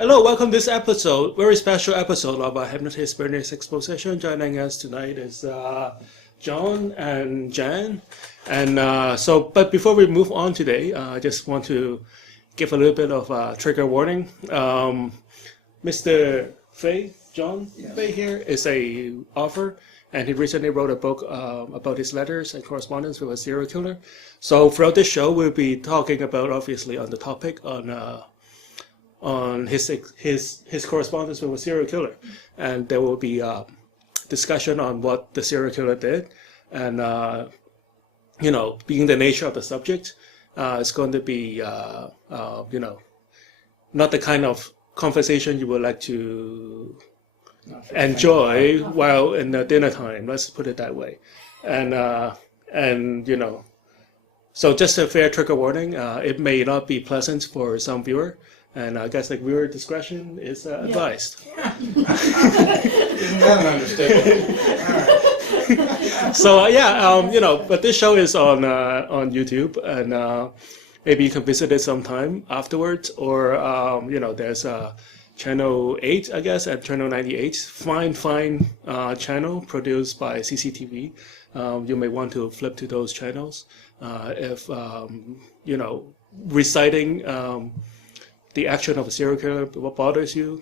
Hello, welcome to this episode, very special episode of our Hypnotist Experience Exposition. Joining us tonight is John and Jenn. But before we move on today, I just want to give a little bit of a trigger warning. Mr. Fay, John Fay here, is a author, and he recently wrote a book about his letters and correspondence with a serial killer. So throughout this show, we'll be talking about, obviously, on the topic on his correspondence with a serial killer, and there will be discussion on what the serial killer did, and being the nature of the subject, it's going to be not the kind of conversation you would like to enjoy while in the dinner time. Let's put it that way, so just a fair trigger warning. It may not be pleasant for some viewer. And I guess viewer discretion is advised. Isn't that an understatement? So but this show is on YouTube, and maybe you can visit it sometime afterwards, or there's channel 8, I guess, at channel 98, fine channel produced by CCTV. You may want to flip to those channels if reciting the action of a serial killer, what bothers you,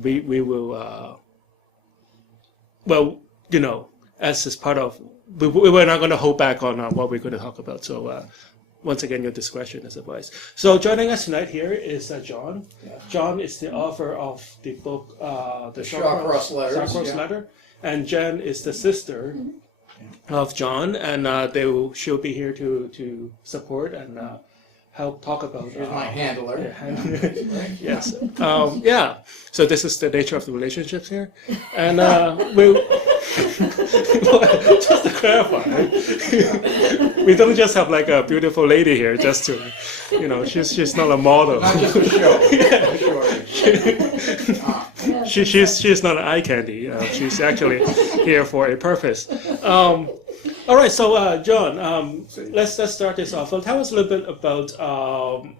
we will, as is part of, we're not going to hold back on what we're going to talk about. So once again, your discretion is advised. So joining us tonight here is John. Yeah. John is the author of the book, the Shawcross Letter, and Jenn is the sister of John, and she'll be here to support and help talk about. Here's my handler. Yes. So this is the nature of the relationships here, and we'll just to clarify, we don't just have a beautiful lady here just to, she's not a model. Not just a show. She's not an eye candy. She's actually here for a purpose. All right, so John, let's start this off. Well, tell us a little bit about.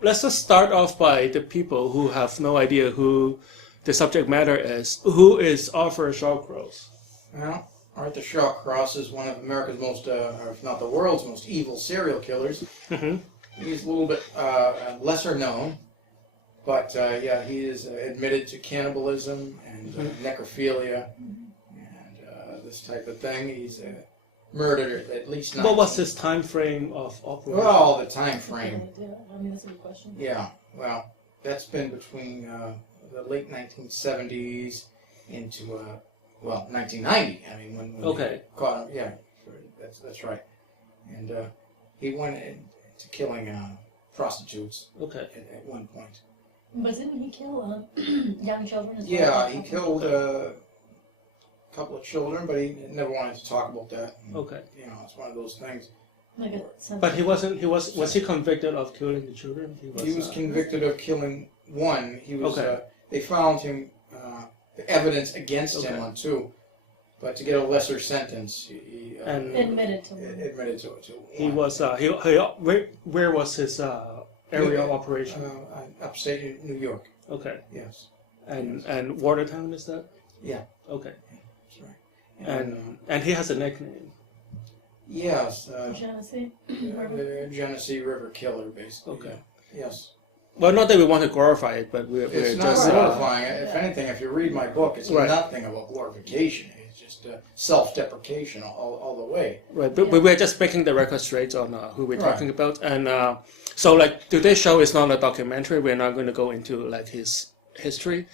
Let's just start off by the people who have no idea who the subject matter is. Who is Arthur Shawcross? Well, Arthur Shawcross is one of America's most, if not the world's most evil serial killers. Mm-hmm. He's a little bit lesser known, but he is admitted to cannibalism and necrophilia and this type of thing. He's murdered at least 19. What was his time frame of operation? Well, the time frame. That's a good question. Yeah, well, that's been between the late 1970s into 1990. I mean, when they caught him. Yeah, that's right. And he went into killing prostitutes. Okay. At one point. But didn't he kill young children as well? Yeah, he killed a couple of children, but he never wanted to talk about that. Okay. It's one of those things. But he wasn't. Was he convicted of killing the children? He was convicted of killing one. He was. They found him the evidence against him on 2, but to get a lesser sentence, he admitted to it. He was. Where was his area of operation? Upstate New York. Okay. Yes. And Watertown, is that? Yeah. Okay. That's right. And he has a nickname. Yes. Genesee River. The Genesee River Killer, basically. Okay. Yes. Well, not that we want to glorify it, but we're it's just not glorifying it. If anything, if you read my book, it's nothing about glorification. It's just self-deprecation all the way. Right, but we're just making the record straight on who we're talking about, and so today's show is not a documentary. We're not going to go into his history,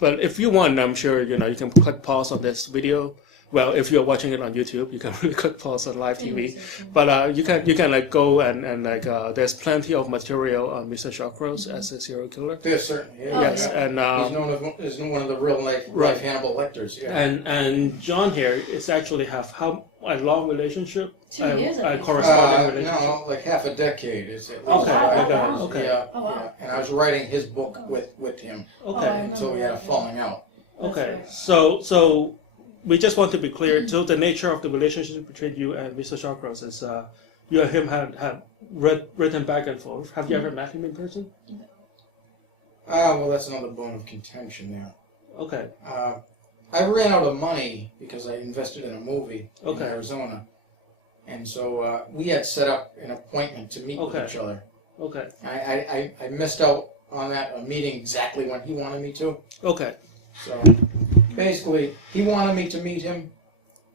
but if you want, I'm sure you can click pause on this video. Well, if you're watching it on YouTube, you can really click pause on live TV. But you can go and there's plenty of material on Mr. Shawcross as a serial killer. There certainly is. Yes, and he's known as one of the real life Hannibal Lecters. Yeah. And John here is actually have a long relationship. 2 years. A corresponding relationship. No, like half a decade. It's at least. Okay, Okay. Yeah. And I was writing his book with him. Okay. Until we had a falling out. Okay. So we just want to be clear. So the nature of the relationship between you and Mr. Shawcross is you and him have written back and forth. Have you ever met him in person? Well, that's another bone of contention there. Okay. I ran out of money because I invested in a movie in Okay. Arizona. And so we had set up an appointment to meet with Okay. each other. Okay. I missed out on that meeting exactly when he wanted me to. Okay. So basically, he wanted me to meet him,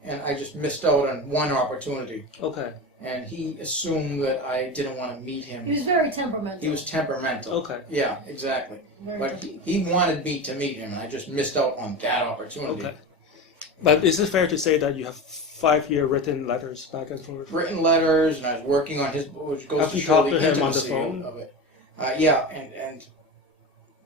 and I just missed out on one opportunity. Okay. And he assumed that I didn't want to meet He him. was very temperamental. He was temperamental. Okay. Yeah, exactly. Very But he wanted me to meet him, and I just missed out on that opportunity. Okay. But is it fair to say that you have 5-year written letters back and forth? Written letters, and I was working on his, which goes Have to you show talked the to him on the intimacy phone? of it. Yeah,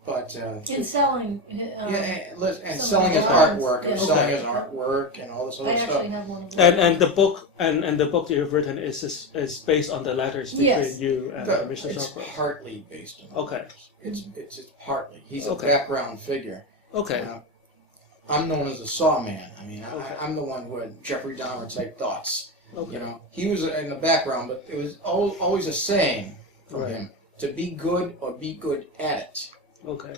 but in selling. and some selling his of the lines, artwork, and yeah. selling Okay. his artwork, and all this I other stuff. actually have one of those. And the book and the book that you've written is based on the letters between Yes. you and Mr. It's Shawcross. partly based on. Okay. It's partly. He's Okay. a background figure. Okay. I'm known as a sawman. I mean, Okay. I'm the one who had Jeffrey Dahmer type thoughts. Okay. You know, he was in the background, but it was always a saying from Right. him to be good or be good at it. Okay.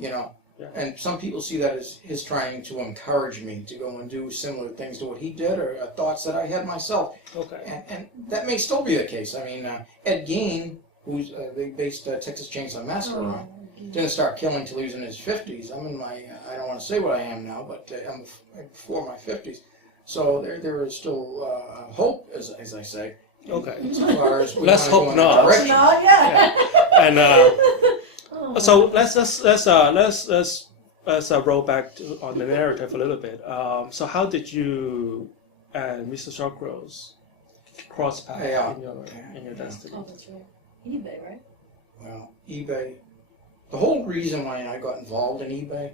You know, Yeah. and some people see that as his trying to encourage me to go and do similar things to what he did, or thoughts that I had myself. Okay. And that may still be the case. I mean, Ed Gein, who's they based Texas Chainsaw Massacre on, didn't start killing till he was in his 50s. I'm in my, I don't want to say what I am now, but I'm before my 50s. So there is still hope, as I say. Okay. As far as we Let's wanna go hope in that not. direction. Not yet. And Oh. so let's roll back on the narrative a little bit. So how did you and Mr. Shawcross cross paths Yeah. in your destiny? Oh, that's right. eBay, right? Well, eBay. The whole reason why I got involved in eBay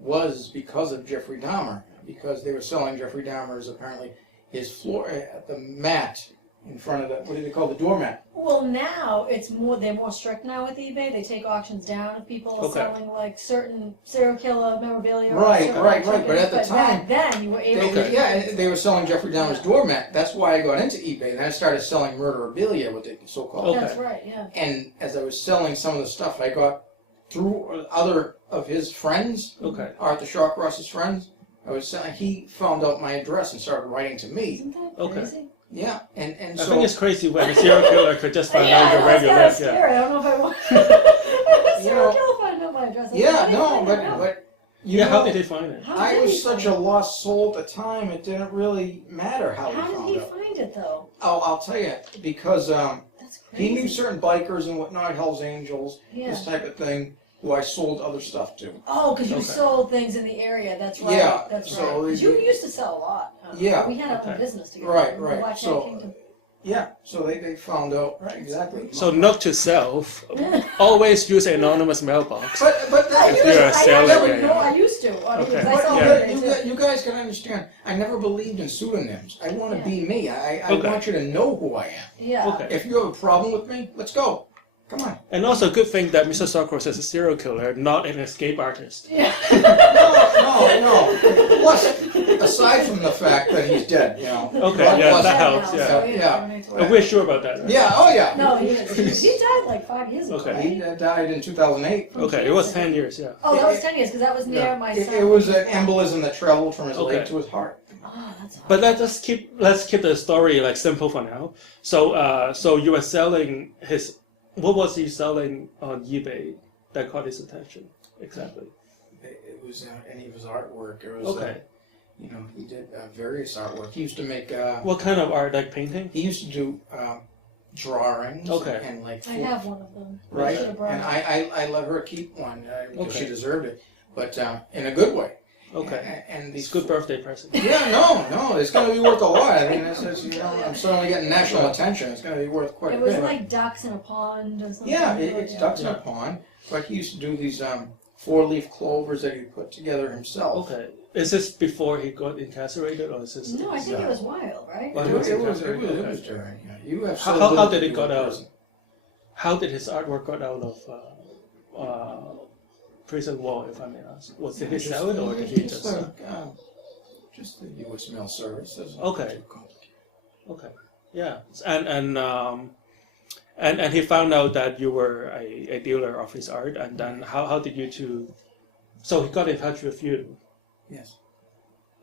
was because of Jeffrey Dahmer, because they were selling Jeffrey Dahmer's apparently his floor, the mat in front of the, what do they call the doormat? Well, now they're more strict now with eBay. They take auctions down if people are Okay. selling like certain serial killer memorabilia. or Right, certain right. trinkets. But at the back time, then you were able They, to. yeah, and they were selling Jeffrey Dahmer's doormat. That's why I got into eBay. Then I started selling murderabilia, what they so-called. Okay. That's right. Yeah. And as I was selling some of the stuff I got through other of his friends, Okay. Arthur Shawcross's friends, I was selling, he found out my address and started writing to me. Isn't that Okay. crazy? Yeah, and I so think it's crazy when a serial killer could just find Yeah, out your that's regular kind of life. Yeah. scary. I don't know if I want. A You serial know, killer find out my address. yeah, How did he no, find it out? but you Yeah. know, How did they find it? How I did was he such find a lost soul at the time. It didn't really matter how it? he How found did he out. find it though? I'll tell you, because That's crazy. he knew certain bikers and whatnot, Hell's Angels, Yeah. this type of thing, who I sold other stuff to. Oh, because you Okay. sold things in the area. That's right. Yeah, That's so right. 'Cause you used to sell a lot. Yeah. We had our own Okay. business together. Right, the right. Black So- Cat Kingdom. Yeah, so they found out, right, exactly. So note to self: always use an anonymous mailbox. But I If used you're to. a seller, I never yeah, know. yeah. I used to. I mean, Okay. 'cause I But saw Yeah. it you guys can understand, I never believed in pseudonyms. I want to Yeah. be me. I Okay. want you to know who I am. Yeah. Okay. If you have a problem with me, let's go. Come on. And also, good thing that Mr. Shawcross is a serial killer, not an escape artist. Yeah. No. Plus, aside from the fact that he's dead, you know. Okay, God yeah, bless that him. helps, yeah. So, Yeah. And we're sure about that. Right? Yeah, oh yeah. No, he is. He died like 5 years ago. Okay. Right? He died in 2008. Okay, it was 10 years, yeah. Oh, that was 10 years because that was near my son. It was an embolism that traveled from his Okay. leg to his heart. Oh, that's hard. But let's keep the story like simple for now. So you were selling his. What was he selling on eBay that caught his attention exactly? It was any of his artwork. It was, Okay. he did various artwork. He used to make. What kind of art? Like painting? He used to do drawings. Okay. And like. I have one of them. I Right. should have brought And it. I let her keep one because Okay. she deserved it, but in a good way. Okay. And It's these a good birthday present. Yeah, no, it's going to be worth a lot. I mean, I'm certainly getting national attention. It's going to be worth quite It a was bit. like ducks in a pond or something. Yeah, it's Yeah. ducks in a pond, but he used to do these 4-leaf clovers that he put together himself. Okay. Is this before he got incarcerated, or is this? No, I think it was wild, right? Well, It was incarcerated, it was okay. during. Yeah. You have How- so how little did it to do got in out? prison. How did his artwork got out of prison wall, if I may ask? Did he sell it, or did he just? Just the U.S. Mail Service. It's not Okay. too complicated. Okay. Yeah. And he found out that you were a dealer of his art, and then how did you two? So he got in touch with you. Yes.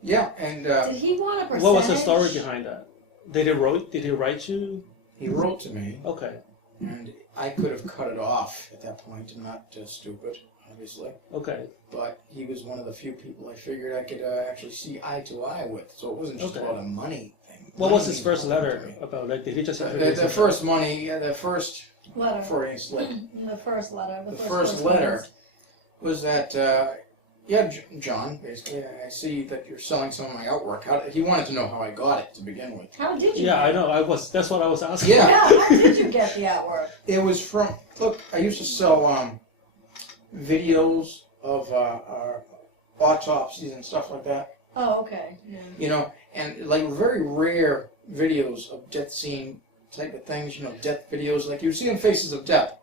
Yeah, and Did he want a percentage? What was the story behind that? Did he write you? he wrote to me, Okay. and I could have cut it off at that point. I'm not stupid, obviously. Okay. But he was one of the few people I figured I could actually see eye to eye with. So it wasn't just Okay. about a money thing. What Money was his means first nothing to letter me. about? Like, did he just The introduce himself? first money, the first letter. Freudian slip. The first letter. The first letter correspondence. was that, John, basically, I see that you're selling some of my artwork. He wanted to know how I got it to begin with. How did you? Yeah, get I it? know. That's what I was asking. Yeah. Yeah. How did you get the artwork? It was from, look, I used to sell videos of autopsies and stuff like that, Oh, okay. Yeah. you know, and like very rare videos of death scene type of things, you know, death videos, like you see in Faces of Death,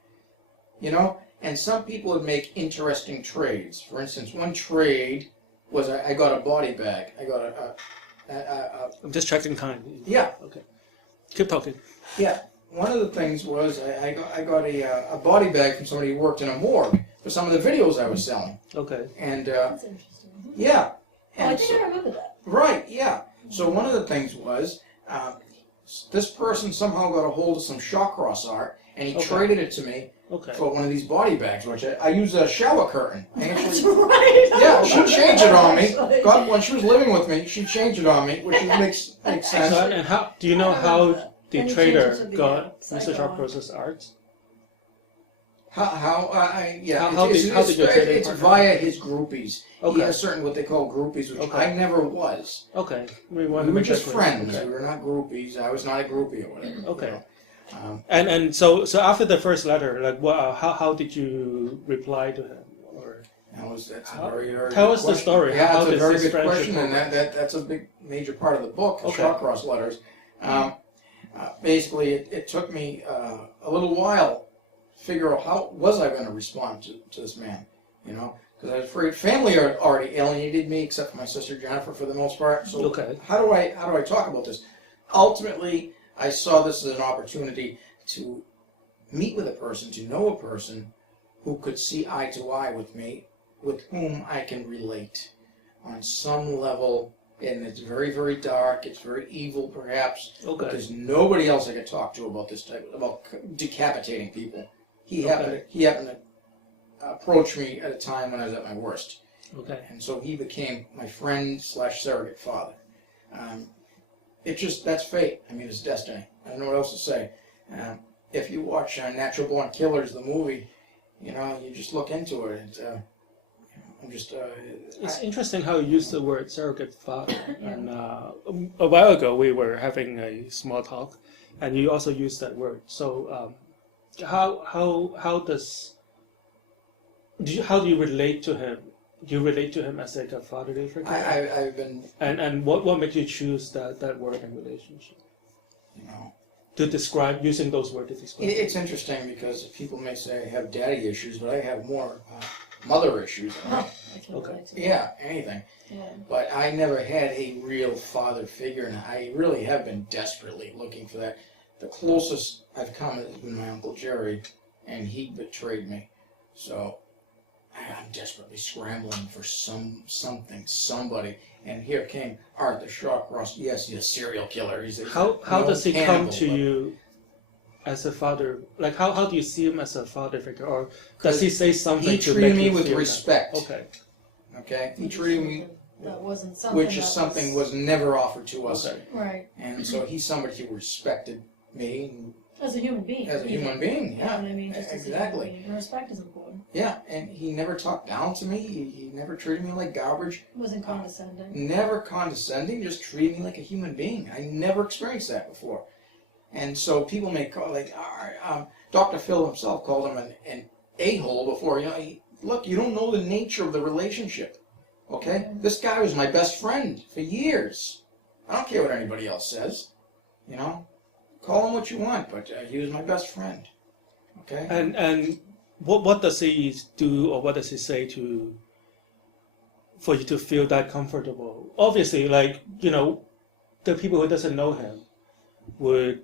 you know, and some people would make interesting trades. For instance, one trade was I got a body bag. I got I'm just checking time. yeah, Okay. Keep talking. yeah. One of the things was I got a body bag from somebody who worked in a morgue for some of the videos I was selling. Okay. And That's interesting. yeah. Oh, I And think I remember that. right, yeah. So one of the things was this person somehow got a hold of some Shawcross art, and he Okay. traded it to me Okay. for one of these body bags, which I use a shower curtain. I That's actually, right. yeah, she changed it on me. Actually. God, when she was living with me, she changed it on me, which makes sense. So, and how do you know I remember how that. the Then he trader changed it to the, got psycho Mr. Shawcross's art? Yeah, How did you trade it? it's via his groupies. He Okay. has certain what they call groupies, which Okay. I never was. Okay. We We want to were make just that clear. friends. Okay. We were not groupies. I was not a groupie or whatever. Okay. You know? And so after the first letter, like, how did you reply to him? Or That's a How- very, very tell good us the question. story. Yeah, How that's a does very this good friendship question, and progress? that's a big major part of the book, the Okay. Shawcross letters. Basically, it took me a little while to figure out how was I going to respond to this man, you know, because I was afraid family had already alienated me, except for my sister Jennifer for the most part. So Okay. how do I talk about this? Ultimately, I saw this as an opportunity to meet with a person, to know a person who could see eye to eye with me, with whom I can relate on some level. And it's very, very dark. It's very evil, perhaps. But Okay. there's nobody else I could talk to about this type, about decapitating people. He happened to approach me at a time when I was at my worst. Okay. And so he became my friend / surrogate father. That's fate. I mean, it's destiny. I don't know what else to say. If you watch Natural Born Killers, the movie, you know, you just look into it. And, I'm just. It's interesting how you use the word surrogate father. And a while ago, we were having a small talk, and you also used that word. So, how do you relate to him? Do you relate to him as like a fatherly figure? I've been, And what made you choose that word and relationship you know. to describe using those words to describe? It's interesting because people may say I have daddy issues, but I have more mother issues. Oh, I can Okay. relate to that. Yeah, anything. Yeah. But I never had a real father figure, and I really have been desperately looking for that. The closest I've come has been my Uncle Jerry, and he betrayed me. So I'm desperately scrambling for something, somebody. And here came Arthur Shawcross. Yes, he's a serial killer. He's a How no does he come cannibal, to but- you as a father? Like, how do you see him as a father figure? Or does he say something He to treated make me you with feel respect. that? Okay. Okay, he treated me, That wasn't something. which is that something was never offered to us. Okay. Right. And so he's somebody who respected me As a human being. as a even. human being. You know Yeah, what I mean? Just exactly. As a human being. And respect is important. Yeah, and he never talked down to me. He never treated me like garbage. It wasn't condescending. Never condescending, just treated me like a human being. I never experienced that before. And so people may call, like, Dr. Phil himself called him an a-hole before. You know, look, you don't know the nature of the relationship. Okay? This guy was my best friend for years. I don't care what anybody else says. You know? Call him what you want, but he was my best friend. Okay? And what does he do, or what does he say for you to feel that comfortable? Obviously, like, you know, the people who doesn't know him would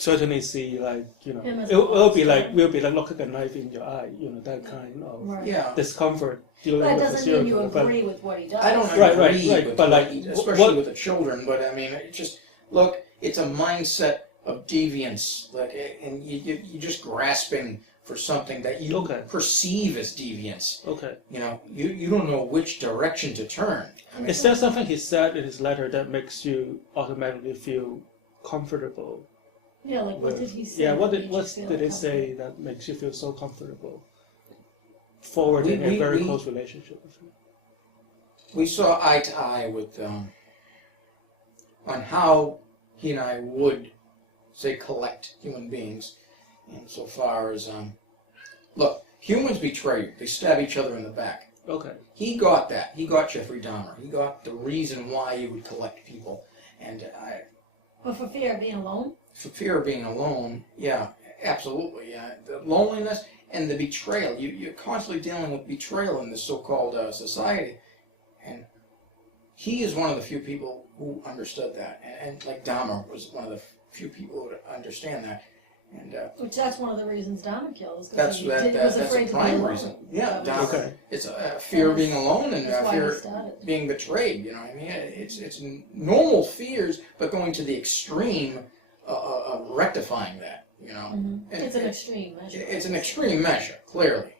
certainly see like Him as a it'll be like monster. will be like looking a knife in your eye, that kind of Right. Yeah. discomfort dealing But it with a doesn't serial mean you killer. But agree with what he does. I don't Right, agree right, with but what like, especially what- with the children. But I mean, it just look. It's a mindset of deviance, like, and you just grasping for something that you Okay. perceive as deviance. Okay. You don't know which direction to turn. I mean, Is there something he said in his letter that makes you automatically feel comfortable? Yeah, like what with- did he say? Yeah, what that did made what you feel did he comfortable? say that makes you feel so comfortable? Forwarding a We- very we- close relationship with him. we saw eye to eye with on how he and I would say collect human beings, insofar as look, humans betray you. They stab each other in the back. Okay. He got that. He got Jeffrey Dahmer. He got the reason why you would collect people, and But for fear of being alone? for fear of being alone, yeah, absolutely, yeah. The loneliness and the betrayal. You're constantly dealing with betrayal in this so-called society, and he is one of the few people who understood that, and like Dahmer was one of the few people who would understand that, and Which that's one of the reasons Dahmer kills. that's He was that's afraid a to be prime alone. reason. Yeah, That Dahmer. was- Okay. It's a fear of being alone and That's why he fear started. being betrayed. You know what I mean? It's normal fears, but going to the extreme of rectifying that. Mhm. And It's an extreme measure. It's an extreme measure, clearly.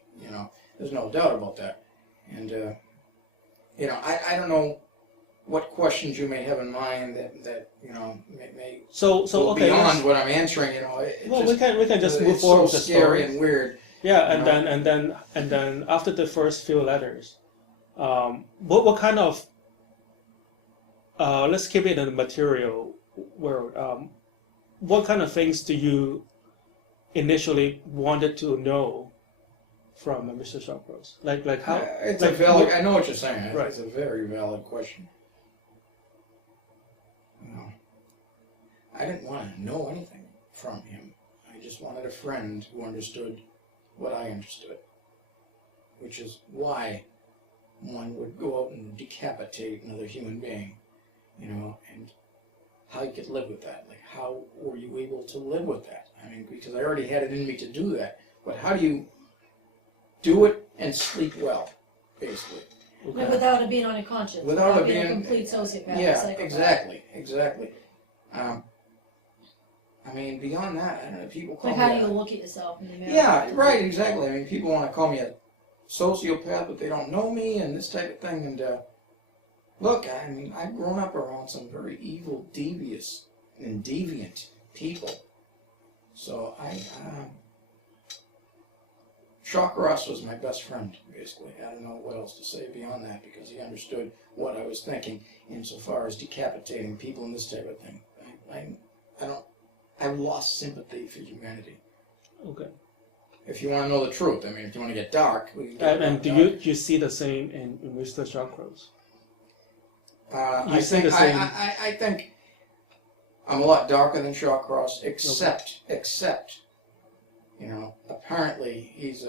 There's no doubt about that. And I don't know what questions you may have in mind that may So go okay. beyond let's- what I'm answering. Well, we can just move it's forward so with the scary story. and weird. Yeah, you know? and then after the first few letters, what kind of let's keep it in the material world. What kind of things do you initially wanted to know from Mr. Shawcross? Like how? It's like, a valid. what- I know what you're saying. Right. It's a very valid question. I didn't want to know anything from him. I just wanted a friend who understood what I understood, which is why one would go out and decapitate another human being, and how you could live with that. Like, how were you able to live with that? I mean, because I already had it in me to do that, but how do you do it and sleep well, basically? Okay. And without it being on your conscience. Without it being a being- complete sociopath. Yeah, psychopath. exactly. I mean, beyond that, I don't know, people call Like, me how do a- you look at yourself in the mirror? Yeah, right, exactly. I mean, people want to call me a sociopath, but they don't know me and this type of thing. And look, I mean, I've grown up around some very evil, devious, and deviant people. So Shawcross was my best friend, basically. I don't know what else to say beyond that, because he understood what I was thinking insofar as decapitating people and this type of thing. I've lost sympathy for humanity. Okay. If you want to know the truth, I mean, if you want to get dark, we can get And do dark. you see the same in Mr. Shawcross? I you see think the same- I think I'm a lot darker than Shawcross, except apparently he's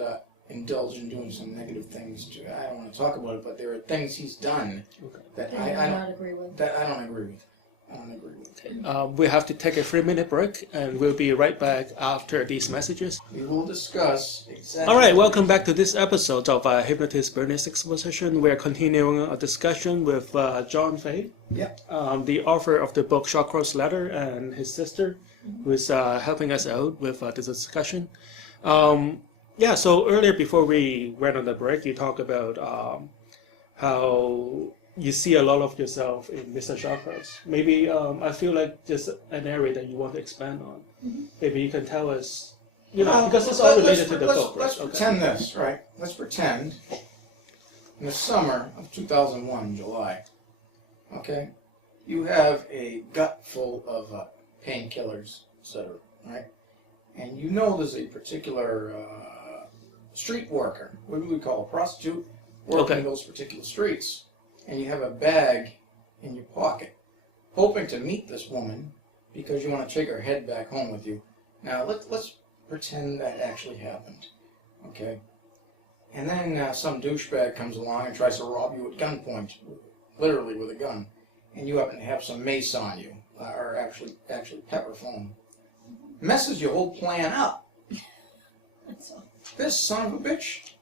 indulged in doing some negative things too. I don't want to talk about it, but there are things he's done Okay. that That I you do don't not agree with. agree with. I don't agree with. We have to take a 3-minute break, and we'll be right back after these messages. We will discuss exactly. All right, welcome back to this episode of Hypnotist Bernice Exposition. We're continuing a discussion with John Fay, Yep. the author of the book Shawcross Letter, and his sister, who is helping us out with this discussion. So earlier, before we went on the break, you talked about how you see a lot of yourself in Mr. Shawcross. Maybe I feel like just an area that you want to expand on. Maybe you can tell us, because it's all related to the book, right? Let's pretend this, right? Let's pretend in the summer of 2001, July, okay, you have a gut full of painkillers, etc., right? And you know there's a particular street worker, what we would call a prostitute, working Okay. those particular streets. And you have a bag in your pocket, hoping to meet this woman because you want to take her head back home with you. Now, let's pretend that actually happened, okay? And then some douchebag comes along and tries to rob you at gunpoint, literally with a gun, and you happen to have some mace on you, or actually pepper foam. messes your whole plan up. That's all. This son of a bitch,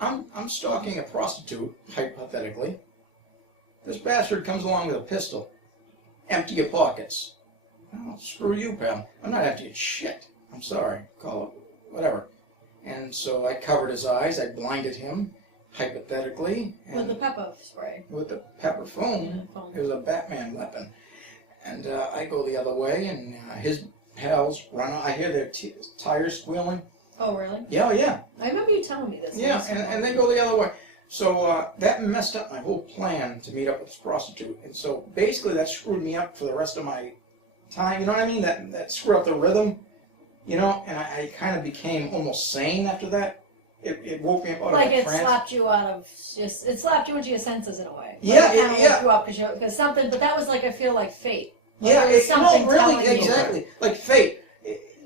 I'm stalking a prostitute, hypothetically. This bastard comes along with a pistol. Empty your pockets. Oh, screw you, pal. I'm not emptying shit. I'm sorry. Call it whatever. And so I covered his eyes. I blinded him, hypothetically. With the pepper spray. With the pepper foam. It was a Batman weapon. And I go the other way, and his pals run out. I hear their tires squealing. Oh, really? Yeah, yeah. I remember you telling me this. Yeah, and they go the other way. So that messed up my whole plan to meet up with this prostitute. And so basically that screwed me up for the rest of my time. You know what I mean? That screwed up the rhythm. You know, and I kind of became almost sane after that. It woke me up out like of that it trance. slapped you out of just, it slapped you into your senses in a way. Yeah, like it kinda yeah. woke you up because something, but that was like, I feel like fate. Like Yeah, there was something really, telling you. exactly. Like fate.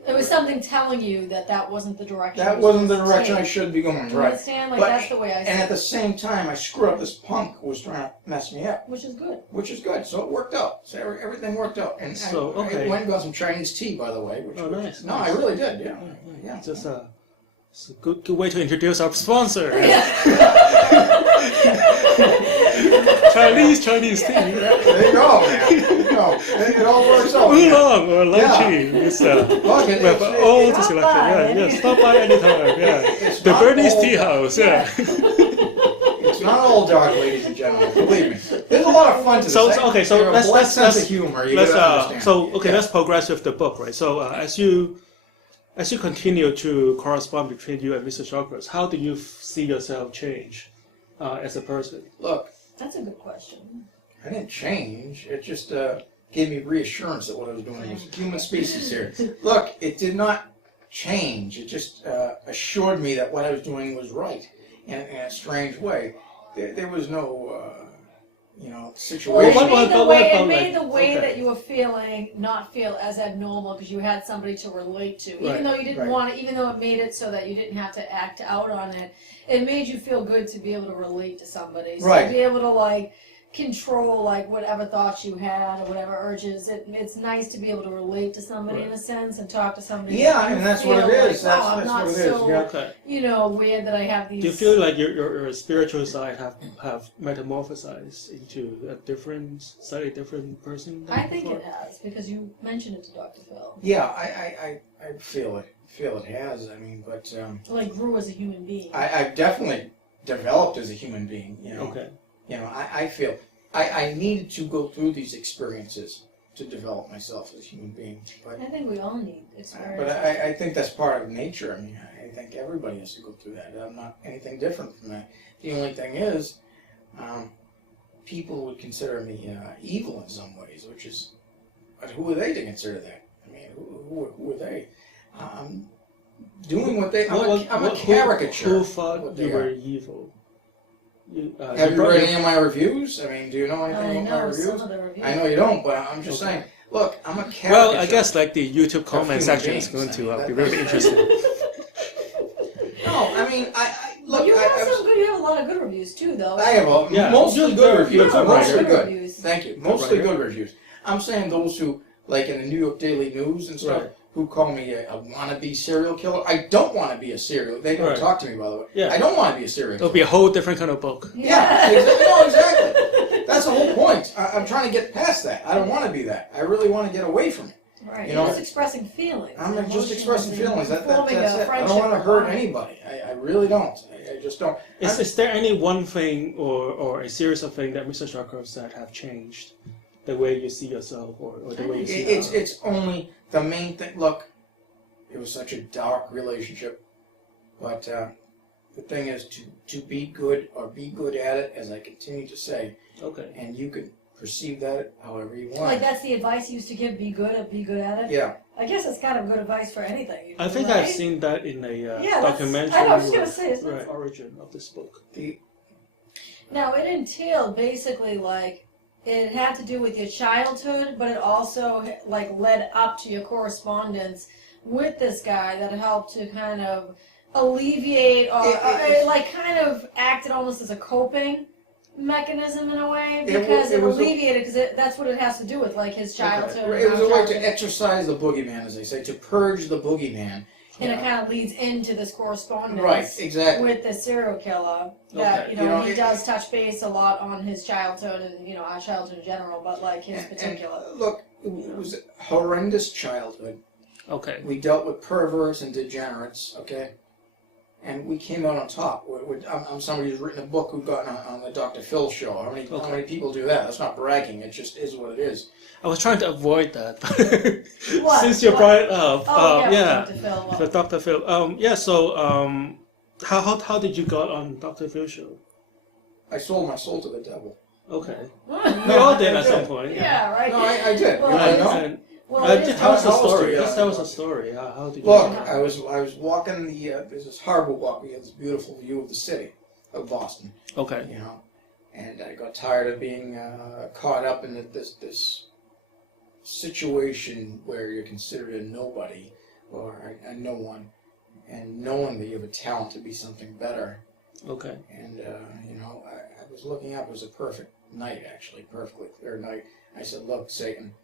There was something telling you that wasn't the direction. That you wasn't the supposed to direction I take. should be going. Do you Right. understand? Like But- that's the way I see And at it. the same time, I screw up this punk who was trying to mess me up, Which is good. which is good. So it worked out. So everything worked out. And So, I okay. went and got some Chinese tea, by the way. Which Oh, was, nice, No, nice. I really did. Yeah. Yeah. Just it's a good way to introduce our sponsor. Chinese tea. There you go, man. There you go. It all works out. man. Oolong or lychee. It's Look, we have all to Stop select. by. Yeah, stop by anytime. Yeah, It's the not Bernie's all Tea dark. House. Yeah. It's not all dark, ladies and gentlemen. Believe me. There's a lot of fun to So this. okay, so There's a let's black sense let's of humor. You let's gotta understand. Yeah. let's progress with the book, right? So as you continue to correspond between you and Mr. Shawcross, how do you see yourself change as a person? Look, That's a good question. I didn't change. It just gave me reassurance that what I was doing was human species here. Look, it did not change. It just assured me that what I was doing was right in a strange way. There was no, situation. Well, it made the way okay. that you were feeling not feel as abnormal because you had somebody to relate to. Right, Even though you didn't right. want it, even though it made it so that you didn't have to act out on it, it made you feel good to be able to relate to somebody. So Right. to be able to like control like whatever thoughts you had or whatever urges, it's nice to be able to relate to somebody in a sense and talk to somebody. Yeah, that you and that's what feel it like, is. wow, That's I'm not what it is. so Yeah. Okay. weird that I have these. Do you feel like your spiritual side have metamorphosized into a slightly different person? than I think before? it has because you mentioned it to Dr. Phil. Yeah, I feel it. Feel it has. I mean, but Like grew as a human being. I've definitely developed as a human being. Okay. I feel I needed to go through these experiences to develop myself as a human being. But I think we all need experience. but I think that's part of nature. I mean, I think everybody has to go through that. I'm not anything different from that. The only thing is, people would consider me evil in some ways, which is, but who are they to consider that? I mean, who are they? Doing what they. I'm a caricature. Who thought what you they were are. evil? Have you read any of my reviews? I mean, do you know anything I about my know reviews? some of the reviews. I know you don't, but I'm just Okay. saying. Look, I'm a caricature. Well, I guess like the YouTube comment human section is beings. going to I mean, be that- really interesting. No, I mean, I But look. you have I some good. You have a lot of good reviews too, though. have Yeah. mostly You're good good. reviews. You're a good Mostly writer. good. Reviews. Thank you. Mostly writer. good reviews. I'm saying those who, like in the New York Daily News and stuff, Right. who call me a wannabe serial killer. I don't want to be a serial. They don't Right. talk to me, by the way. Yeah. I don't want to be a serial It'll killer. be a whole different kind of book. Yeah, exactly. No, exactly. That's the whole point. I'm trying to get past that. I don't want to be that. I really want to get away from it. Right. You You're know, just expressing feelings. I'm emotions, just expressing and feelings. That's forming a it. I don't friendship want to hurt bond. anybody. I really don't. I just don't. Is there any one thing or a series of things that Mr. Shawcross said have changed the way you see yourself or the way you see It's only the main thing. Look, it was such a dark relationship, but the thing is to be good or be good at it, as I continue to say, Okay. and you can perceive that however you want. Like that's the advice you used to give: be good at it. Yeah. I guess it's kind of good advice for anything. You I do, think right? I've seen that in a Yeah, that's- documentary. I know, I was gonna say, it's- right, origin of this book. Now it entailed basically like it had to do with your childhood, but it also like led up to your correspondence with this guy that helped to kind of alleviate or It- like kind of acted almost as a coping mechanism in a way It because it was a- alleviated because that's what it has to do with like his childhood. It was a way to childhood. exercise the boogeyman, as they say, to purge the boogeyman. And it kind of leads into this correspondence Right, exactly. with the serial killer. That Okay. you know, he it- does touch base a lot on his childhood and you know our childhood in general, but like his particular. And look, it was a horrendous childhood. Okay. We dealt with perverts and degenerates, okay? And we came out on top. I'm somebody who's written a book who got on the Dr. Phil show. How many people do that? That's not bragging. It just is what it is. I was trying to avoid that, What? since you What? brought it up. Oh yeah, Dr. Phil. Well, for Dr. Phil. Yeah. So, how did you got on Dr. Phil's show? I sold my soul to the devil. Okay. well, We all did I at did. some point. yeah, right. No, I did. Well, You wanna it is- know? And, Well, uh, it is tell us the how else do story. you- Just tell us a story. How did you? Look, get I was walking there's this harbor walk. We had this beautiful view of the city of Boston. Okay. You know, and I got tired of being caught up in this situation where you're considered a nobody or a no one, and knowing that you have a talent to be something better. Okay. And you know, I was looking up. It was a perfect night, actually, perfectly clear night. I said, "Look, Satan,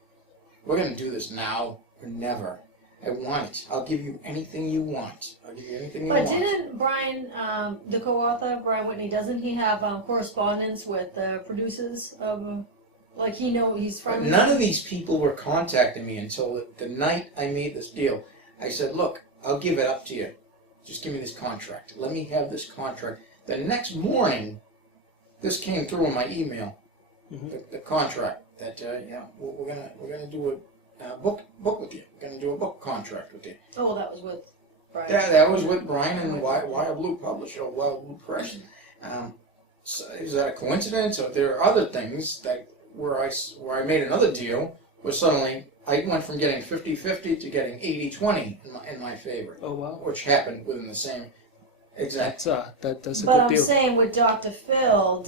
we're going to do this now or never. I want it. I'll give you anything you want. I'll give you anything you But want." didn't Brian, the co-author, Brian Whitney, doesn't he have correspondence with the producers of, like he's from? None of these people were contacting me until the night I made this deal. I said, "Look, I'll give it up to you. Just give me this contract. Let me have this contract." The next morning, this came through in my email. The contract that we're gonna do a book with you. We're gonna do a book contract with you. Oh, well, that was with Brian. Yeah, that was with Brian and Wild Blue Publisher, Wild Blue Press. So is that a coincidence, or there are other things that where I made another deal where suddenly I went from getting 50-50 to getting 80-20 in my favor, Oh wow. which happened within the same exact. That's a But good I'm deal. saying with Dr. Phil,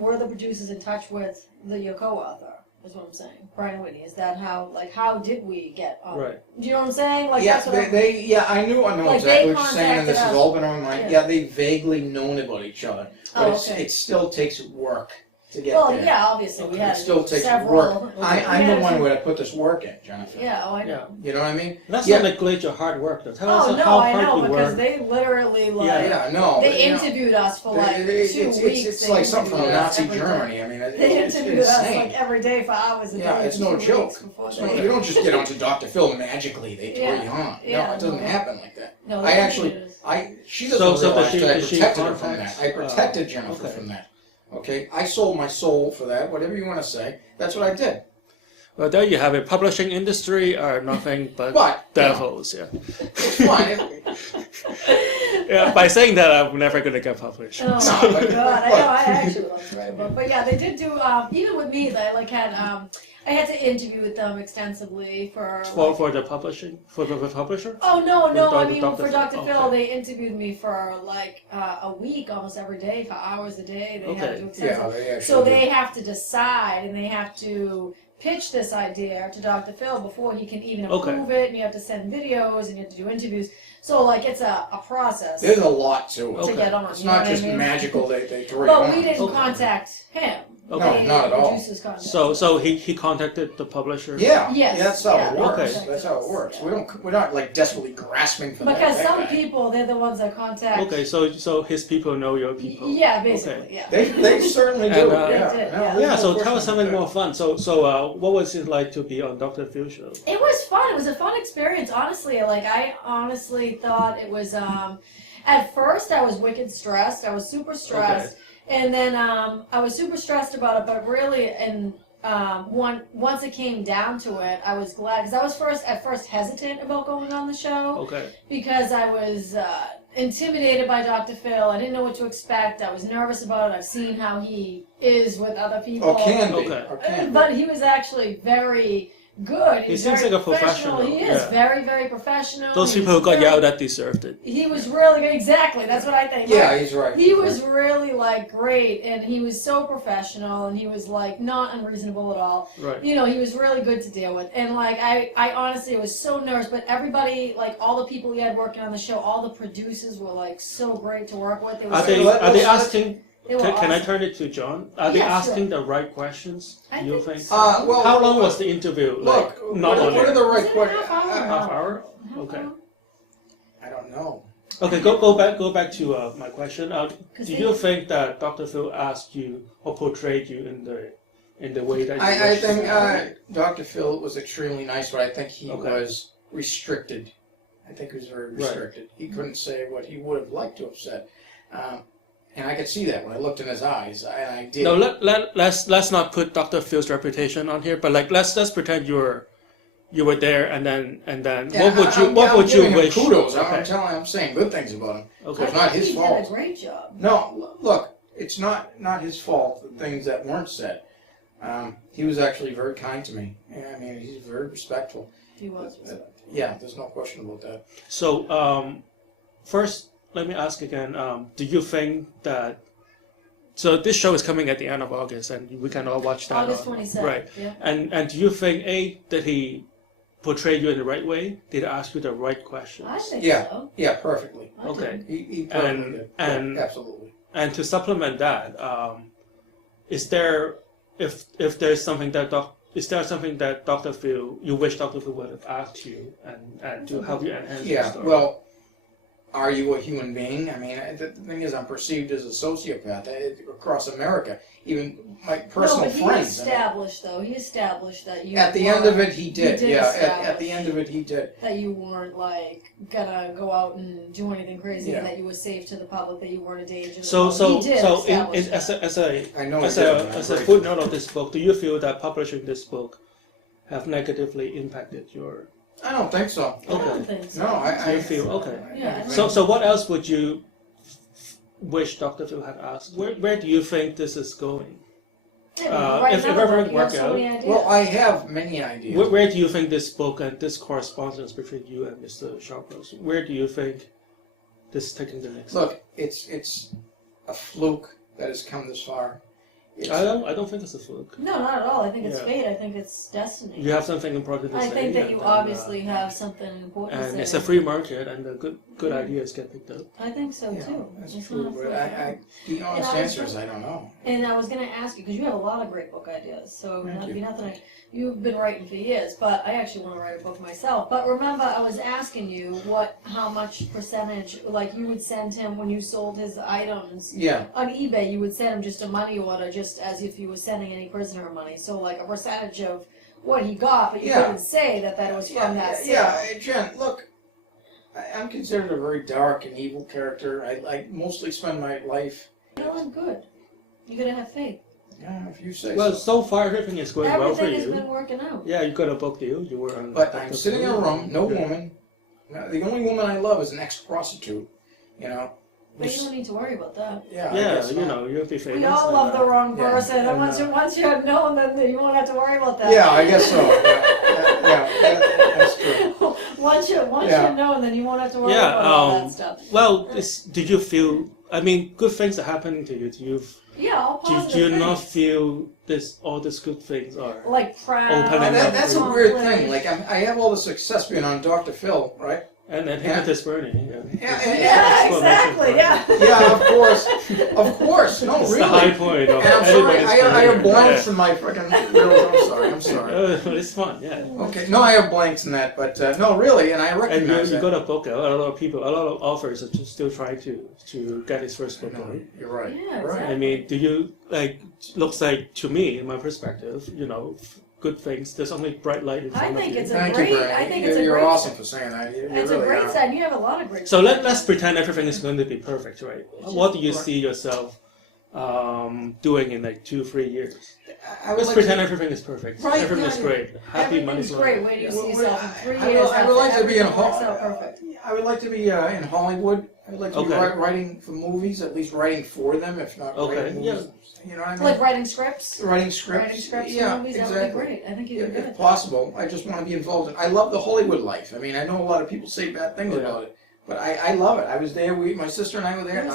were the producers in touch with your co-author? Is what I'm saying. Brian Whitney. Is that how did we get on? Right. Do you know what I'm saying? Like Yeah, that's what I know Like, exactly they what you're saying, and this has contacted all been on my mind. Yeah. Yeah, they've vaguely known about each other, but Oh, okay. it still takes work to get Well, there. yeah, obviously we It had still takes several. work. I'm we the had one a who few- had to put this work in, Jennifer. Yeah, oh, I know. Yeah. You know what I mean? Let's Yeah. not neglect your hard work. Though. Tell us Oh no, how I hard know you because work. they literally like Yeah, no. they you know, interviewed us for like two weeks. It's They like something from interviewed us Nazi every day. Germany. I mean, They it's interviewed us insane. like every day for hours a day. Yeah, it's for no 2 joke. weeks before So they- you don't just get onto Dr. Phil magically. They throw Yeah. you on. Yeah, No, it doesn't no. happen like that. No, I they actually, interviewed us. she doesn't So realize that I did she protected her from contact, that. I protected Jennifer okay. from that. Okay, I sold my soul for that. Whatever you want to say, that's what I did. Well, there you have it. Publishing industry are nothing but But devils. Yeah. it's fine. Yeah. By saying that, I'm never gonna get published. Oh my but- god! I know. I actually love to write a book, but yeah, they did do. Even with me, they like had. I had to interview with them extensively for. For the publishing for the publisher. Oh no! I Dr. mean, Dr. for Phil. Dr. Phil, Okay. they interviewed me for like a week, almost every day, for hours a day. They had Okay. to do extensive. Yeah, they actually So they did. have to decide, and they have to pitch this idea to Dr. Phil before he can even Okay. approve it. And you have to send videos, and you have to do interviews. So like it's a process There's a lot to it. to Okay. get on. It's you know not what I just mean? magical. They throw you Well, on. we didn't Okay. contact him. Okay. They- not at the all. producers contacted So him. he contacted the publisher. Yeah. Yes, Yeah, that's how yeah, it they works. Okay. That's how it works. Yeah. We're not like desperately grasping for Because that some guy. people, they're the ones that contact. Okay. So his people know your people. Yeah, basically, Okay. yeah. They certainly do. And, yeah. They did, No, yeah. there's Yeah. no So question tell us about something that. more fun. So what was it like to be on Dr. Phil show? It was fun. It was a fun experience, honestly. Like, I honestly thought it was, at first I was wicked stressed. I was super stressed. And then I was super stressed about it, but really, and once it came down to it, I was glad, because I was at first hesitant about going on the show. Okay. Because I was intimidated by Dr. Phil. I didn't know what to expect. I was nervous about it. I've seen how he is with other people. Or can be. Okay. Or can be. But he was actually very good. He He's seems very like a professional, He is yeah. very, very professional. Those He people was who got very- yelled at deserved it. He was really good. Exactly. That's what I think. Yeah, he's right. He was really like great, and he was so professional, and he was like not unreasonable at all. Right. You know, he was really good to deal with, and like I honestly was so nervous, but everybody, like all the people we had working on the show, all the producers were like so great to work with. They were Are so they let- are they let's- asking They were Can I awesome. turn it to John? Are they Yeah, asking sure. the right questions? I Do you think think? so. Well, How long was the interview? Look, Like, not on what are air. the Was right it a questions? half hour? Half hour? Half Okay. hour? I don't know. Okay, go back to my question. 'Cause Do they- you think that Dr. Phil asked you or portrayed you in the way that you I wish to think be? Dr. Phil was extremely nice, but I think he Okay. was restricted. I think he was very restricted. He couldn't say what he would have liked to have said. And I could see that when I looked in his eyes, and I did. No, let's not put Dr. Phil's reputation on here, but like let's pretend you were there and then Yeah, what would you I'm giving him wish? kudos. Okay. I'm saying good things about him. Okay. It's not his He fault. did a great job. No, look, it's not his fault, the things that weren't said. He was actually very kind to me. I mean, he's very respectful. He was. Yeah, there's no question about that. So first, let me ask again. Do you think that? So this show is coming at the end of August, and we can all watch that. August 27th. Right. Yeah. And do you think that he portrayed you in the right way? Did he ask you the right questions? I think Yeah. so. Yeah, perfectly. I Okay. do. He perfectly did. and- Yeah, absolutely. And to supplement that, is there if there's something that Dr. Phil you wish Dr. Phil would have asked you and to help you enhance your Yeah, story? well, are you a human being? I mean, the thing is, I'm perceived as a sociopath across America. Even my personal no, but friends. he established that you At the end of it, he did. did Yeah, at establish. the end of it, he did. that you weren't like gonna go out and do anything crazy, Yeah. and that you were safe to the public, that you weren't a danger. to the So public. He did establish that. I know as he did. a footnote of this book, do you feel that publishing this book have negatively impacted your? I don't think so. I don't think so. No, You feel okay. Yeah. So what else would you wish Dr. Phil had asked? Where do you think this is going? Yeah, right if now, everything you have work so many out- ideas. Well, I have many ideas. Where do you think this book and this correspondence between you and Mr. Shawcross, where do you think this is taking the next step? Look, it's a fluke that has come this far. I don't think it's a fluke. No, not at all. I think it's Yeah. fate. I think it's destiny. You have something important to say. I think that and you then, obviously have something important to and say. it's a free market, and the good ideas get picked up. I think so Yeah, too. that's It's true. not a But fluke. the honest And I was answer is I don't know. And I was going to ask you, because you have a lot of great book ideas, so Thank that'd you. be nothing. You've been writing for years, but I actually want to write a book myself. But remember, I was asking you how much percentage, like you would send him when you sold his items Yeah. on eBay, you would send him just a money order, just as if you were sending any prisoner money. So like a percentage of what he got, but you Yeah. couldn't say that it was from that sale. Yeah, Jen, look, I'm considered a very dark and evil character. I mostly spend my life. Well, I'm good. You gotta have faith. Yeah, if you say Well, so. so far everything is going well for Everything has you. been working out. Yeah, you got a book deal. You were on. But I'm sitting in a room, no Yeah. woman. No, the only woman I love is an ex-prostitute. You know. But you don't need to worry about that. Yeah. I Yeah, guess you not. know, you'll be famous. We all and, love the wrong yeah, person, and and, once you have known them, then you won't have to worry about that. Yeah, I guess so. Yeah, that's true. once Yeah. you know, then you won't have to worry Yeah, about all that stuff. Well, did you feel? I mean, good things are happening to you. Yeah, all Do positive you not things. feel all these good things are? Like proud. Opening And up that's a for- weird thing. Like I have all the success being on Dr. Phil, right? And then Yeah. Hippolytus Burning. Yeah, exactly. Yeah. Yeah, of course. No, It's really. the high point of And I'm sorry, anybody's I have career. blanks in my fucking reels. I'm sorry. It's fun, yeah. Okay, no, I have blanks in that, but no, really, and I And recognize you that. got a book. A lot of authors are just still trying to get his first book No, out. you're right. Yeah, right. exactly. I mean, do you looks like to me, in my perspective, good things. There's only bright light in front I of think you. it's a Thank great. you, Brian. I think it's a You're great. awesome for saying that. You It's really a great are. side. You have a lot of great. So sides. let's pretend everything is going to be perfect, right? What do you see yourself doing in like 2-3 years? I would Let's like pretend to, everything is perfect. Right, Everything is yeah. great. Happy money's Everything's flowing. great. Where do you see Well, yourself in 3 I years? would like to be in Everything works out perfect. I would like to be in Hollywood. I would like to be Okay. writing for movies, at least writing for them, if not Okay, writing movies. You know what I mean? Like writing scripts. Writing scripts. Writing scripts Yeah, for movies. That exactly. would be great. I think you'd be If good. possible, I just want to be involved in. I love the Hollywood life. I mean, I know a lot of people say bad things Yeah. about it, But I love it. I was there. My sister and I were there. And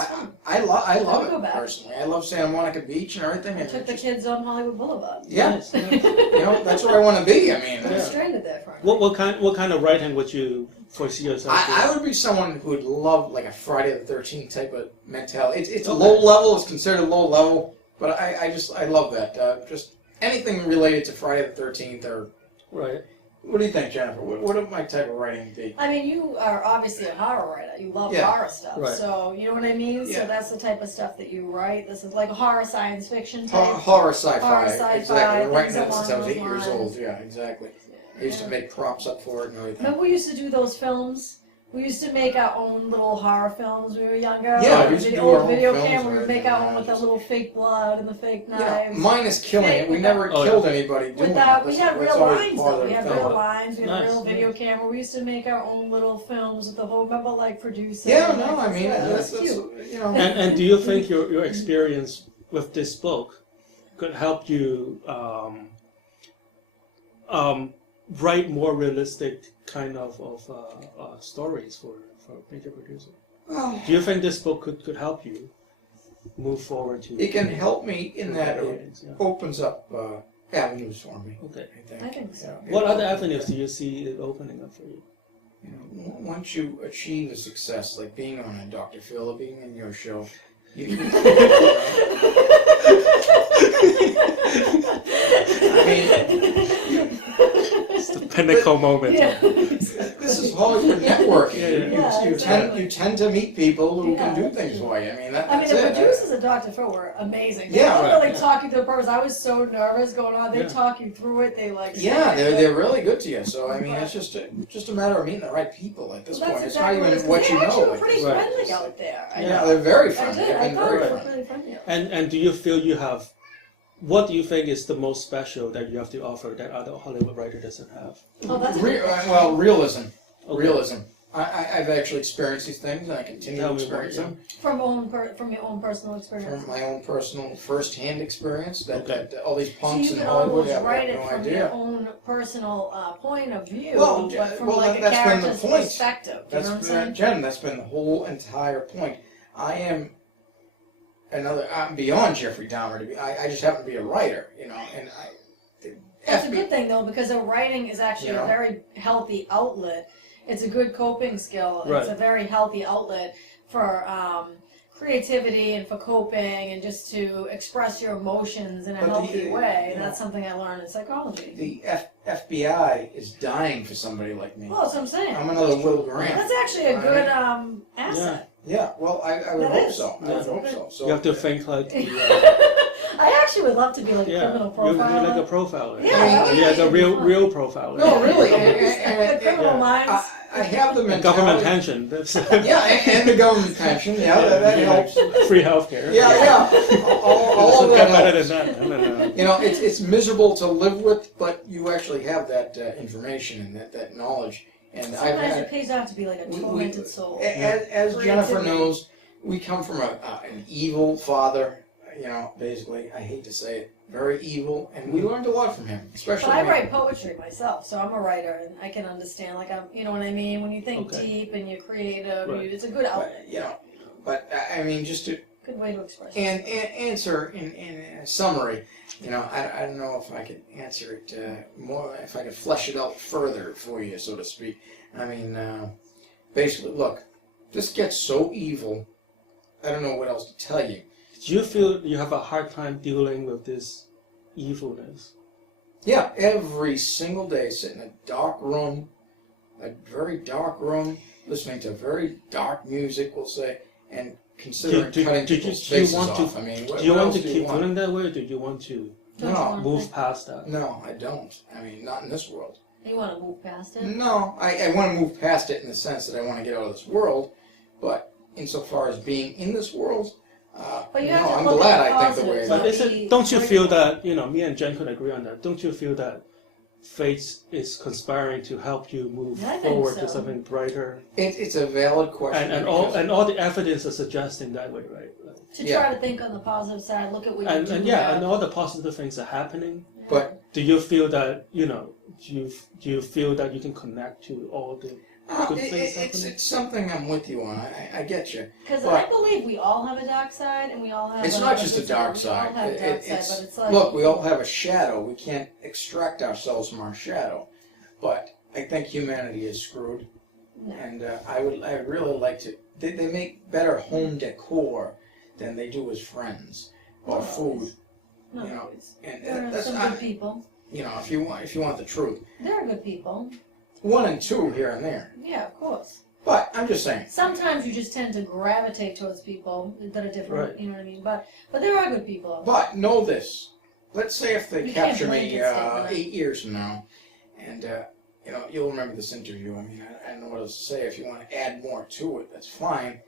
I love it personally. I love Santa Monica Beach and everything. I took the kids on Hollywood Boulevard. Yeah, Nice. that's where I want to be. I mean, I'm stranded there for What kind of writing would you foresee yourself doing? I would be someone who would love like a Friday the 13th type of mentality. It's low level. It's considered low level, but I love that. Just anything related to Friday the 13th or Right. What do you think, Jennifer? What would my type of writing be? I mean, you are obviously a horror writer. You love horror stuff. Right. So, you know what I mean? Yeah. So that's the type of stuff that you write. This is like horror science fiction type. Horror sci-fi. Horror sci-fi, Exactly. I've been writing things that since I was along 8 years those old. lines. Yeah, exactly. I used to make props up for it and everything. Remember we used to do those films? We used to make our own little horror films when we were younger. Yeah, Like we used to the do our old own video films camera. and We'd make everything, our own yeah, with the just- little fake blood and the fake Yeah, knives. minus killing it. We never Oh, yeah. killed anybody doing With it. that, we That's had real always lines part though. of We the had thing. real lines. We had Nice. a real video camera. We used to make our own little films with the whole. Remember, like producing. Yeah, and no, like, I mean, yeah, that's cute. you know. And do you think your experience with this book could help you write more realistic kind of stories for major producer? Well, Do you think this book could help you move forward to? it can help me in that better it writings, yeah. opens up avenues for me. Okay. I think so. Yeah. What other avenues do you see it opening up for you? You know, once you achieve a success, like being on a Dr. Phil or being in your show, I mean, It's the pinnacle moment. Yeah. this is Hollywood networking. Yeah. You tend to meet people who can do Yeah. things for you. I mean, that's I mean, the it. producers of Dr. Phil were amazing. They Yeah, literally yeah. talk you through the purpose. I was so nervous going on. They Yeah. talk you through it. They like. Yeah, they're really good to you. So I mean, it's just a matter of meeting the right people at this Well, point. that's It's not exactly even it what is. you They actually know. were pretty Right. friendly out there. I Yeah. Yeah, know. they're very I friendly. did. They've I been thought very it was friendly. really friendly. And do you feel you have? What do you think is the most special that you have to offer that other Hollywood writer doesn't have? Oh, that's a good question. Well, realism. Okay. Realism. I've actually experienced these things, and I continue Tell to me experience more, them From your own personal experience. from my own personal first-hand experience. That, Okay. that all these So punks you in can Hollywood almost have write it no from your idea. own personal point of view, Well, but from well, like a that's been the character's point. perspective. You That's know what I'm saying? Jen. That's been the whole entire point. I am I'm beyond Jeffrey Dahmer. I just happen to be a writer, you know, and That's a good thing though, because the writing is actually Yeah. a very healthy outlet. It's a good coping skill. Right. It's a very healthy outlet for creativity and for coping and just to express your emotions in a But healthy way. you know, That's something I learned in psychology. The FBI is dying for somebody like me. Well, that's what I'm saying. I'm another Will Grant. That's actually a good asset. Yeah, well, I would That hope is. so. I would hope so. So You have to think like the, I actually would love to be like a criminal you're profiler. like a profiler. Yeah, yeah, the real fun. real profiler. No, really. The criminal Yeah. minds. I have the The mentality. government pension. That's Yeah, and the government pension. Yeah, that helps. free healthcare. Yeah. All So of get that better helps. than that. No. You know, it's miserable to live with, but you actually have that information and that knowledge. And I've Sometimes had, it pays off to be like a tormented soul. as Jennifer Creativity. knows, we come from an evil father. You know, basically, I hate to say it, very evil, and we learned a lot from him, especially. But I me. write poetry myself, so I'm a writer, and I can understand. Like you know what I mean. When you think Okay. deep and you're creative, Right. it's a good But, outlet. you know, but I mean, just to Good way to express. and answer in a summary. You know, I don't know if I could answer it more, if I could flesh it out further for you, so to speak. I mean, basically, look, this gets so evil, I don't know what else to tell you. Do you feel you have a hard time dealing with this evilness? Yeah, every single day, sit in a dark room, a very dark room, listening to very dark music, we'll say, and considering cutting people's faces off. I mean, Do you want to else do keep want? doing that way, or do you want to No, move past that? no, I don't. I mean, not in this world. You want to move past it. No, I want to move past it in the sense that I want to get out of this world, but insofar as being in this world, But you no, have to I'm look glad at the I think the way positives. it But is. is it? Don't you feel that me and Jen could agree on that? Don't you feel that fate is conspiring to help you move I think forward so. to something brighter? It's a valid question. And all the evidence is suggesting that way, right? To Yeah. try to think on the positive side, look at what you And do and yeah, have. and all the positive things are happening. But Do you feel that do you feel that you can connect to all the good things It's happening? something I'm with you on. I get you. Because But- I believe we all have a dark side, and we all have. It's a not just a good dark We side. all have a dark side, but it's like Look, we all have a shadow. We can't extract ourselves from our shadow. But I think humanity is screwed. No. And I really like to. They make better home decor than they do as friends or Not food. always. Not You know, always. And There are that's some good people. you know, if you want the truth, There are good people. 1 and 2 here and there. Yeah, of course. But I'm just saying. Sometimes you just tend to gravitate towards people that are different. Right. You know what I mean? But there are good people. out there. But know this. Let's say if they You can't capture me blanket statement. 8 years from now, and you know, you'll remember this interview. I mean, I don't know what else to say. If you want to add more to it, that's fine.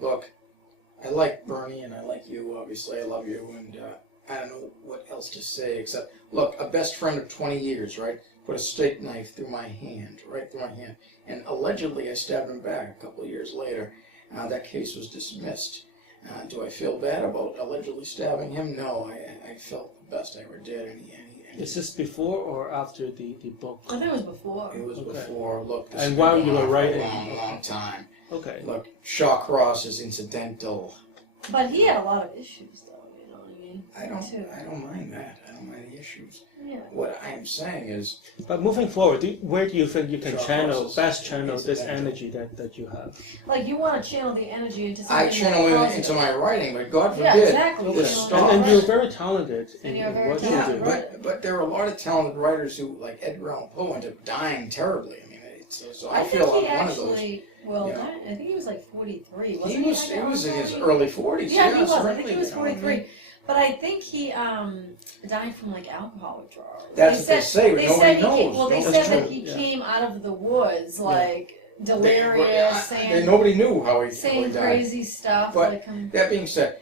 Look, I like Bernie and I like you. Obviously, I love you, and I don't know what else to say except, look, a best friend of 20 years, right? Put a steak knife through my hand, right through my hand, and allegedly I stabbed him back a couple of years later. That case was dismissed. Do I feel bad about allegedly stabbing him? No, I felt the best I ever did. Is this before or after the book? I think it was before. It was Okay. before. Look, this And has while been you going were on for writing. a long, long time. Okay. Look, Shawcross is incidental. But he had a lot of issues, though. You know what I mean? Too. I don't mind that. I don't mind the issues. Yeah. What I am saying is, But moving forward, where do you think you can Shawcross best is channel this incidental. energy that you have? Like you want to channel the energy into something. I channel more it positive. into my writing, but God Yeah, forbid exactly. this You know, stops. And you're very talented in, And you're in very what talented, you do. right. but there are a lot of talented writers who, like Edgar Allan Poe, end up dying terribly. I mean, so I feel think he I'm one of those. actually, well, you know. I think he was like 43. He Wasn't was in his early 40s. Yeah, he was. I think certainly, he was you know what I 43. mean? But I think he died from like alcohol withdrawal. That's what they say, but they nobody said he knows. Came, well, they Nobody said that knows. he Yeah. came out of the woods like They- delirious, saying nobody knew how he saying died. crazy stuff. But like, That being said,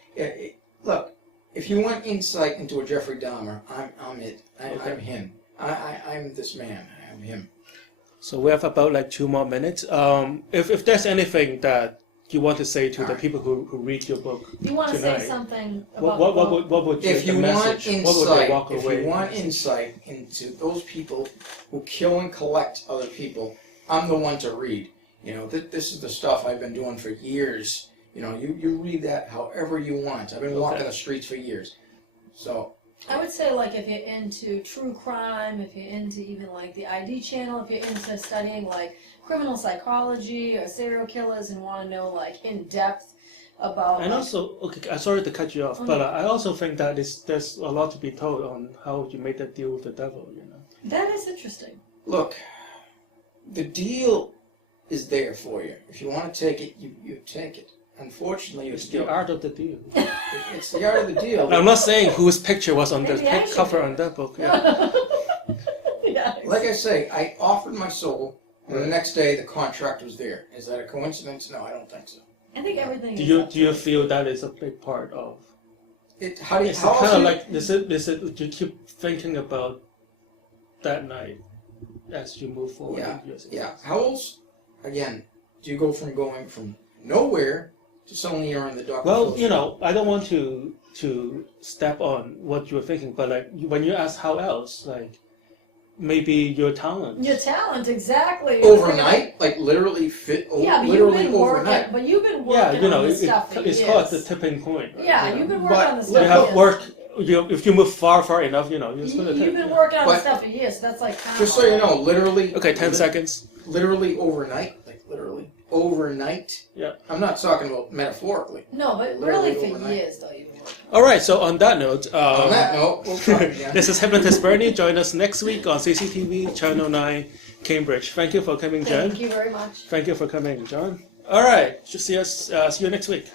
look, if you want insight into a Jeffrey Dahmer, I'm it. Okay. I'm him. I'm this man. I'm him. So we have about like 2 more minutes. If there's anything that you want to say to the Alright. people who read your book if you want to tonight, say something what, about what, the what, book, would, what would If the you want message? What would they walk insight, if away? you want with? insight into those people who kill and collect other people, I'm the one to read. You know, this is the stuff I've been doing for years. You know, you read that however you want. I've been walking Okay. the streets for years. So, I would say like if you're into true crime, if you're into even like the ID channel, if you're into studying like criminal psychology or serial killers and want to know like in depth about And like, also, okay, I'm sorry to cut you off, but I also think that there's a lot to be told on how you made that deal with the devil. You know. that is interesting. look, the deal is there for you. If you want to take it, you take it. Unfortunately, It's the art of the deal. it's the art of the deal. I'm not saying whose picture was on the Maybe I should cover do on it. that book. Yeah. Yeah. Like I say, I offered my soul, and the next day the contract was there. Is that a coincidence? No, I don't think so. I think everything. Do is you up do you to feel that is a big part of? How do you? It's How kind else of do you- like is it you keep thinking about that night as you move forward? Yeah, into your success? yeah. How else? Again, do you go from going from nowhere to suddenly you're in the Dr. Well, Phil you show? know, I don't want to step on what you were thinking, but like when you ask how else, like maybe your talent. Your talent, exactly. Overnight, like literally fit. Yeah, but you've literally been overnight. working. But you've been working Yeah, you know, on this stuff for it's years. called the tipping point. Right? Yeah, You know? you've been working But on this you stuff You for have years. work. If you move far enough, you know, it's You, gonna you've take. been working on this But- stuff for years, so that's like kind Just of so you know, literally. Okay, 10 seconds. Literally overnight, like literally overnight. Yeah. I'm not talking about metaphorically. No, but Literally really for overnight. years though you've been working. All right. So on that note, On that note, we'll talk again. this is Hypnotist Bernie. Join us next week on CCTV Channel 9, Cambridge. Thank you for coming, Jen. Thank you very much. Thank you for coming, John. All right. See you next week.